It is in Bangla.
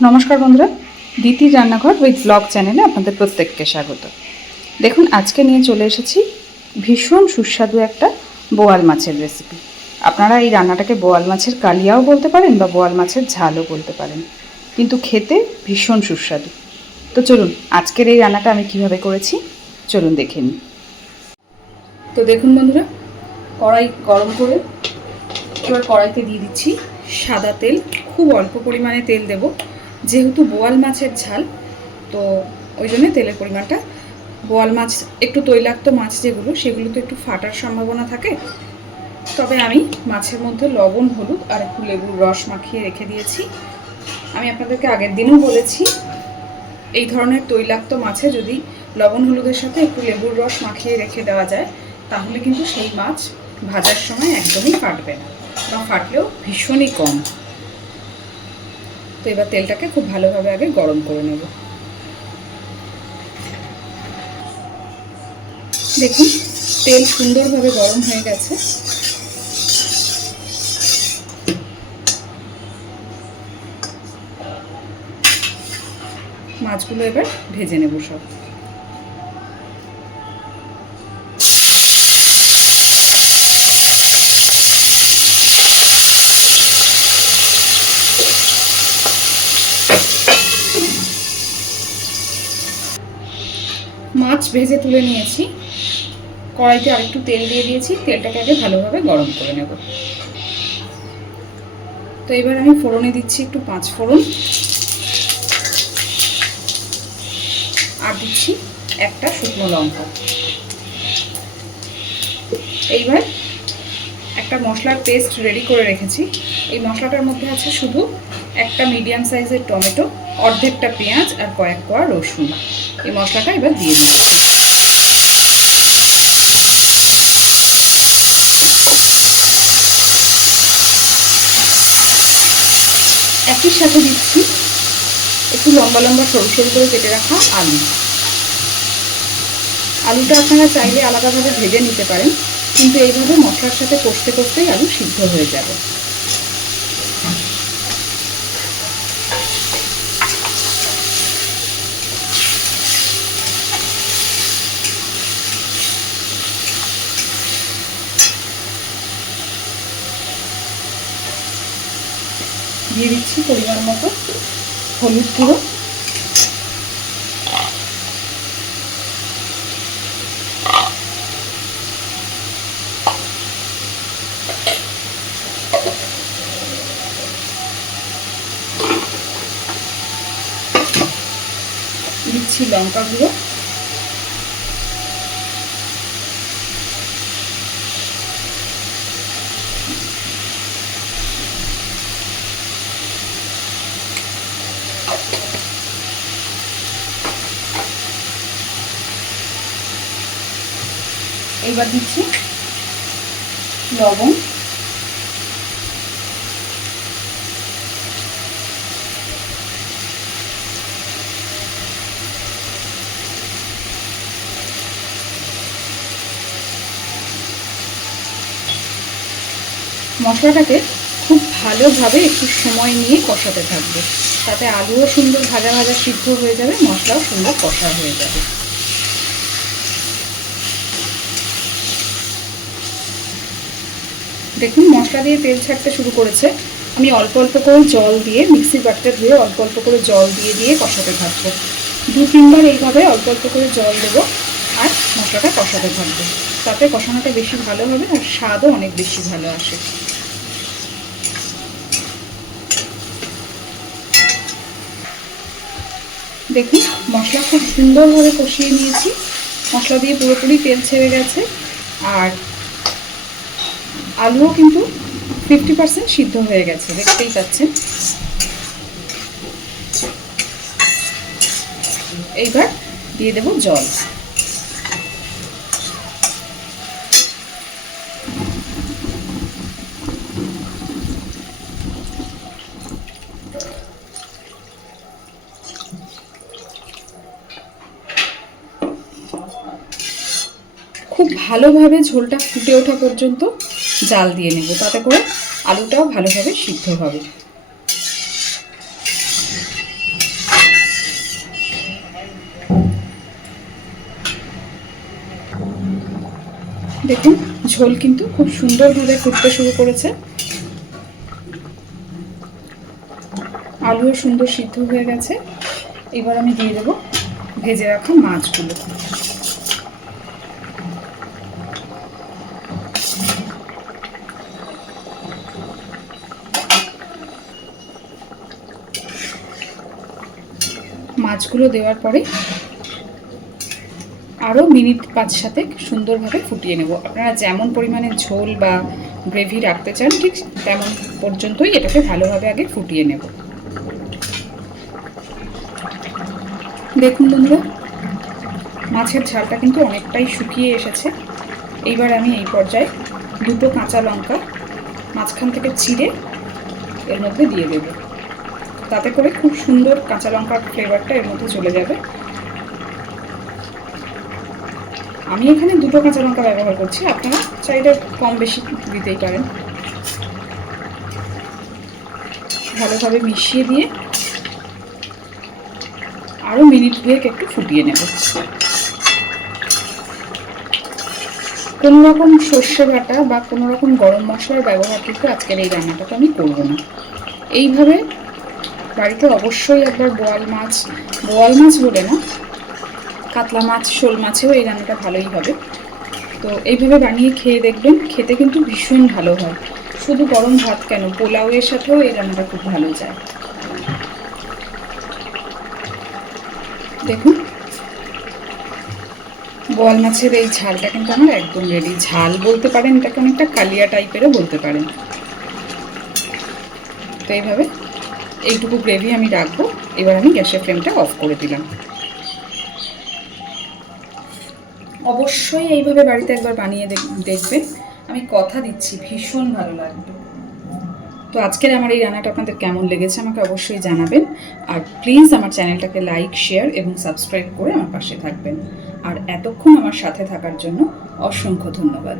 নমস্কার বন্ধুরা, দিতির রান্নাঘর উইথ ব্লগ চ্যানেলে আপনাদের প্রত্যেককে স্বাগত। দেখুন, আজকে নিয়ে চলে এসেছি ভীষণ সুস্বাদু একটা বোয়াল মাছের রেসিপি। আপনারা এই রান্নাটাকে বোয়াল মাছের কালিয়াও বলতে পারেন বা বোয়াল মাছের ঝালও বলতে পারেন, কিন্তু খেতে ভীষণ সুস্বাদু। তো চলুন আজকের এই রান্নাটা আমি কিভাবে করেছি চলুন দেখে নিই। তো দেখুন বন্ধুরা, কড়াই গরম করে এবার কড়াইতে দিয়ে দিচ্ছি সাদা তেল। খুব অল্প পরিমাণে তেল দেব, যেহেতু বোয়াল মাছের ঝাল, তো ওই জন্য তেলের পরিমাণটা। বোয়াল মাছ একটু তৈলাক্ত মাছ যেগুলো, সেগুলো তো একটু ফাটার সম্ভাবনা থাকে। তবে আমি মাছের মধ্যে লবণ, হলুদ আর একটু লেবুর রস মাখিয়ে রেখে দিয়েছি। আমি আপনাদেরকে আগের দিনও বলেছি, এই ধরনের তৈলাক্ত মাছে যদি লবণ হলুদের সাথে একটু লেবুর রস মাখিয়ে রেখে দেওয়া যায়, তাহলে কিন্তু সেই মাছ ভাজার সময় একদমই ফাটবে না, বা ফাটলেও ভীষণই কম। তো এবার তেলটাকে খুব ভালোভাবে আগে গরম করে নেব। দেখুন, তেল সুন্দরভাবে গরম হয়ে গেছে। মাছগুলো এবার ভেজে নেব সব। মাছ ভেজে তুলে নিয়েছি, কড়াইতে আরেকটু তেল দিয়ে দিয়েছি। তেলটাকে আগে ভালোভাবে গরম করে নেব। তো এবার আমি ফোড়নে দিচ্ছি একটু 5 ফোড়ন, আর দিচ্ছি একটা শুকনো লঙ্কা। এইবার একটা মশলার পেস্ট রেডি করে রেখেছি। এই মশলাটার মধ্যে আছে শুধু একটা মিডিয়াম সাইজের টমেটো, অর্ধেকটা পেঁয়াজ আর কয়েক কোয়া রসুন। এই মশলাটা এবার দিয়ে দিচ্ছি। একই সাথে দিচ্ছি একটু লম্বা লম্বা সরু সরু করে কেটে রাখা আলু। আলুটা আপনারা চাইলে আলাদাভাবে ভেজে নিতে পারেন, কিন্তু এইভাবে মশলার সাথে কষতে কষতেই আলু সিদ্ধ হয়ে যাবে। দিয়ে দিচ্ছি পরিমাণ মতো হলুদ গুঁড়ো, দিচ্ছি লঙ্কা গুঁড়ো, এবার দিচ্ছি লবণ, মশলাটাকে খুব ভালোভাবে একটু সময় নিয়ে কষাতে থাকবে, তাতে আলুও সুন্দর ভাজা ভাজা সিদ্ধ হয়ে যাবে, মশলাও সুন্দর কষা হয়ে যাবে। দেখুন, মশলা দিয়ে তেল ছাড়তে শুরু করেছে। আমি অল্প অল্প করে জল দিয়ে, মিক্সির বাটিটা ধুয়ে অল্প অল্প করে জল দিয়ে দিয়ে কষাতে থাকবো। 2-3 বার এইভাবে অল্প অল্প করে জল দেবো আর মশলাটা কষাতে থাকবো। তাতে কষানোটা বেশি ভালো হবে আর স্বাদও অনেক বেশি ভালো আসে। দেখুন, মশলা খুব সুন্দরভাবে কষিয়ে নিয়েছি। মশলা দিয়ে পুরোপুরি তেল ছেড়ে গেছে, আর আলুও কিন্তু 50% সিদ্ধ হয়ে গেছে, দেখতেই পাচ্ছেন। এইবার দিয়ে দেব জল। খুব ভালোভাবে ঝোলটা ফুটে ওঠা পর্যন্ত জাল দিয়ে নেব, তাতে করে আলুটাও ভালোভাবে সিদ্ধ হবে। দেখুন ঝোল কিন্তু খুব সুন্দরভাবে ফুটতে শুরু করেছে, আলুও সুন্দর সিদ্ধ হয়ে গেছে। এবার আমি দিয়ে দেবো ভেজে রাখা মাছগুলো। মাছগুলো দেওয়ার পরে আরও মিনিট 5-7 সুন্দরভাবে ফুটিয়ে নেব। আপনারা যেমন পরিমাণে ঝোল বা গ্রেভি রাখতে চান ঠিক তেমন পর্যন্তই এটাকে ভালোভাবে আগে ফুটিয়ে নেব। দেখুন বন্ধুরা, মাছের ঝালটা কিন্তু অনেকটাই শুকিয়ে এসেছে। এইবার আমি এই পর্যায়ে 2টো কাঁচা লঙ্কা মাঝখান থেকে চিড়ে এর মধ্যে দিয়ে দেব। তাতে করে খুব সুন্দর কাঁচা লঙ্কার ফ্লেভারটা এর মধ্যে চলে যাবে। আমি এখানে 2টো কাঁচা লঙ্কা ব্যবহার করছি, আপনারা চাইলে কম বেশি দিতেই পারেন। ভালোভাবে মিশিয়ে দিয়ে আরও মিনিট 2 একটু ফুটিয়ে নেব। কোনো রকম সর্ষে বাটা বা কোনো রকম গরম মশলার ব্যবহার কিন্তু আজকের এই রান্নাটাতে আমি করব না। এইভাবে বাড়িতে অবশ্যই একবার বোয়াল মাছ বলে না, কাতলা মাছ, শোল মাছেও এই রান্নাটা ভালোই হবে। তো এইভাবে বানিয়ে খেয়ে দেখবেন, খেতে কিন্তু ভীষণ ভালো হয়। শুধু গরম ভাত কেন, পোলাওয়ের সাথেও এই রান্নাটা খুব ভালো যায়। দেখুন বোয়াল মাছের এই ঝালটা কিন্তু আমার একদম রেডি। ঝাল বলতে পারেন, এটাকে অনেকটা কালিয়া টাইপেরও বলতে পারেন। তো এইভাবে এইটুকু গ্রেভি আমি রাখবো। এবার আমি গ্যাসের ফ্লেমটা অফ করে দিলাম। অবশ্যই এইভাবে বাড়িতে একবার বানিয়ে দেখবেন, আমি কথা দিচ্ছি ভীষণ ভালো লাগবে। তো আজকের আমার এই রান্নাটা আপনাদের কেমন লেগেছে আমাকে অবশ্যই জানাবেন। আর প্লিজ আমার চ্যানেলটাকে লাইক, শেয়ার এবং সাবস্ক্রাইব করে আমার পাশে থাকবেন। আর এতক্ষণ আমার সাথে থাকার জন্য অসংখ্য ধন্যবাদ।